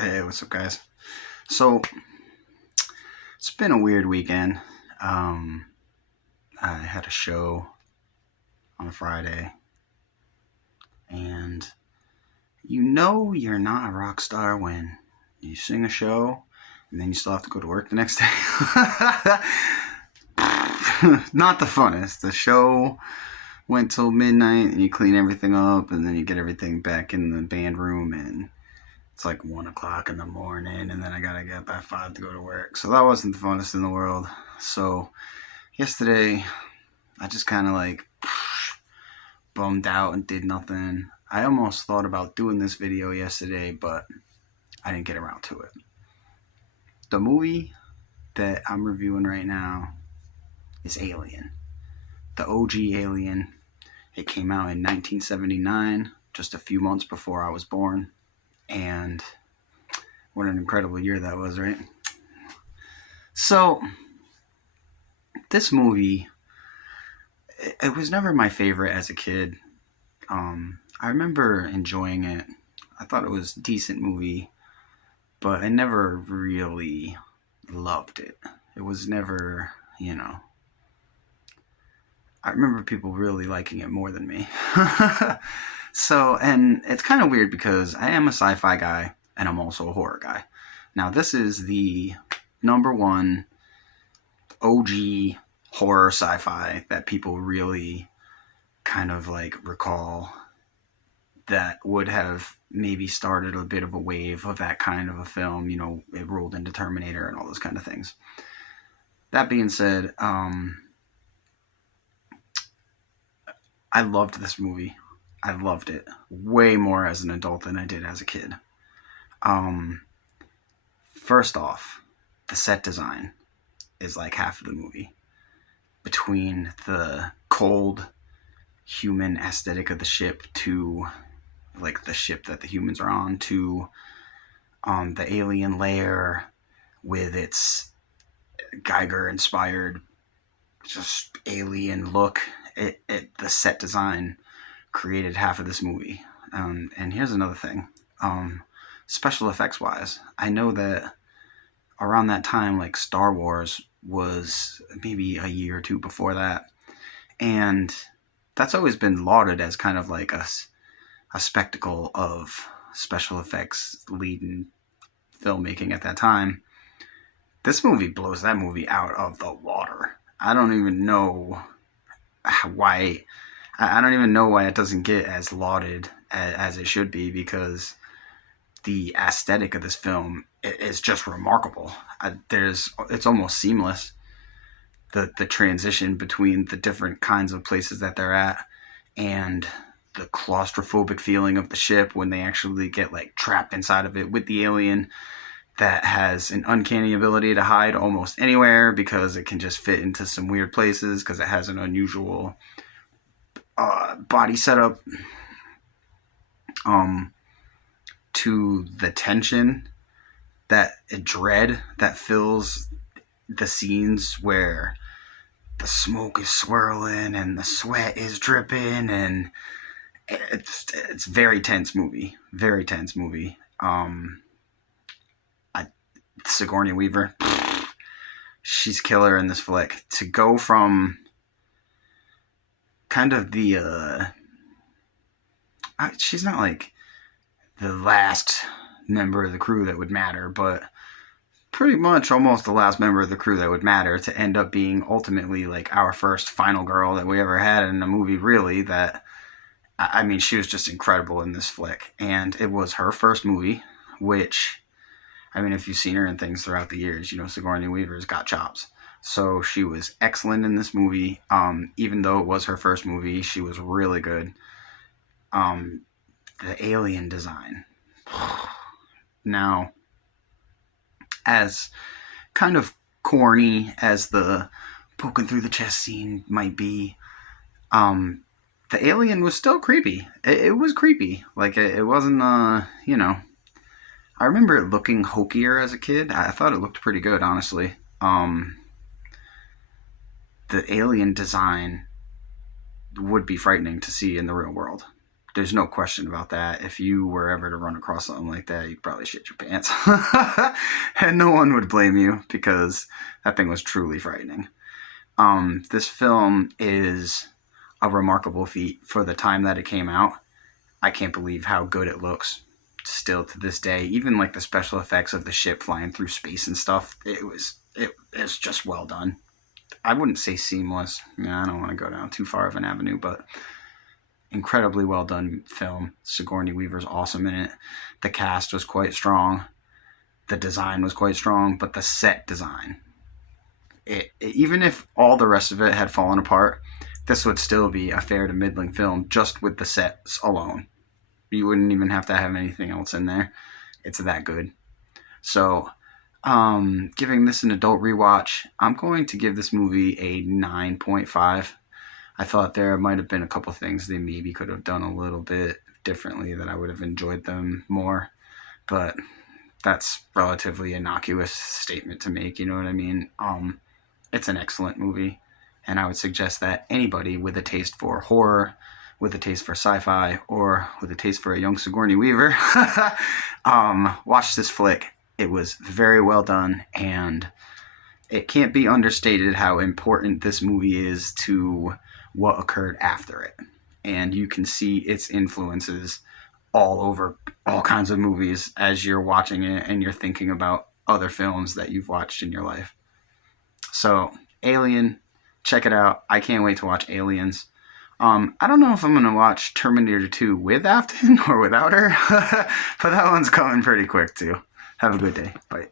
Hey, what's up, guys? So it's been a weird weekend. Um, I had a show on Friday, and you know you're not a rock star when you sing a show and then you still have to go to work the next day. Not the funnest. The show went till midnight, and you clean everything up, and then you get everything back in the band room, and it's like 1 o'clock in the morning, and then I gotta get up at 5 to go to work. So that wasn't the funnest in the world. So yesterday, I just kind of like bummed out and did nothing. I almost thought about doing this video yesterday, but I didn't get around to it. The movie that I'm reviewing right now is Alien, the OG Alien. It came out in 1979, just a few months before I was born, and what an incredible year that was, right? So, this movie, it was never my favorite as a kid. I remember enjoying it. I thought it was a decent movie, but I never really loved it. It was never, I remember people really liking it more than me. So, and it's kind of weird because I am a sci-fi guy and I'm also a horror guy. Now, this is the number one OG horror sci-fi that people really kind of like recall, that would have maybe started a bit of a wave of that kind of a film. It rolled into Terminator and all those kind of things. That being said, I loved this movie. I loved it way more as an adult than I did as a kid. Um, First off, the set design is like half of the movie. Between the cold human aesthetic of the ship to like the ship that the humans are on, to the alien layer with its Geiger inspired just alien look, the set design created half of this movie. And here's another thing. Special effects wise, I know that around that time, like Star Wars was maybe a year or two before that, and that's always been lauded as kind of like a spectacle of special effects leading filmmaking at that time. This movie blows that movie out of the water. I don't even know why. I don't even know why it doesn't get as lauded as it should be, because the aesthetic of this film is just remarkable. It's almost seamless, the transition between the different kinds of places that they're at, and the claustrophobic feeling of the ship when they actually get like trapped inside of it with the alien that has an uncanny ability to hide almost anywhere because it can just fit into some weird places because it has an unusual body setup, to the tension, that dread that fills the scenes where the smoke is swirling and the sweat is dripping, and it's very tense movie. Very tense movie. Sigourney Weaver, she's killer in this flick. To go from kind of she's not like the last member of the crew that would matter, but pretty much almost the last member of the crew that would matter, to end up being ultimately like our first final girl that we ever had in a movie, really. That, I mean, she was just incredible in this flick, and it was her first movie, which, I mean, if you've seen her in things throughout the years, Sigourney Weaver's got chops. So she was excellent in this movie. Even though it was her first movie, she was really good. The alien design. Now, as kind of corny as the poking through the chest scene might be, the alien was still creepy. It was creepy. Like, it wasn't, I remember it looking hokier as a kid. I thought it looked pretty good, honestly. The alien design would be frightening to see in the real world. There's no question about that. If you were ever to run across something like that, you'd probably shit your pants. And no one would blame you because that thing was truly frightening. This film is a remarkable feat for the time that it came out. I can't believe how good it looks still to this day. Even like the special effects of the ship flying through space and stuff, it's just well done. I wouldn't say seamless. I don't want to go down too far of an avenue, but incredibly well done film. Sigourney Weaver's awesome in it. The cast was quite strong. The design was quite strong, but the set design, even if all the rest of it had fallen apart, this would still be a fair to middling film just with the sets alone. You wouldn't even have to have anything else in there. It's that good. So, giving this an adult rewatch, I'm going to give this movie a 9.5. I thought there might have been a couple things they maybe could have done a little bit differently that I would have enjoyed them more. But that's relatively innocuous statement to make, you know what I mean? It's an excellent movie, and I would suggest that anybody with a taste for horror, with a taste for sci-fi, or with a taste for a young Sigourney Weaver, watch this flick. It was very well done, and it can't be understated how important this movie is to what occurred after it. And you can see its influences all over all kinds of movies as you're watching it and you're thinking about other films that you've watched in your life. So, Alien, check it out. I can't wait to watch Aliens. I don't know if I'm going to watch Terminator 2 with Afton or without her, but that one's coming pretty quick too. Have a good day. Bye.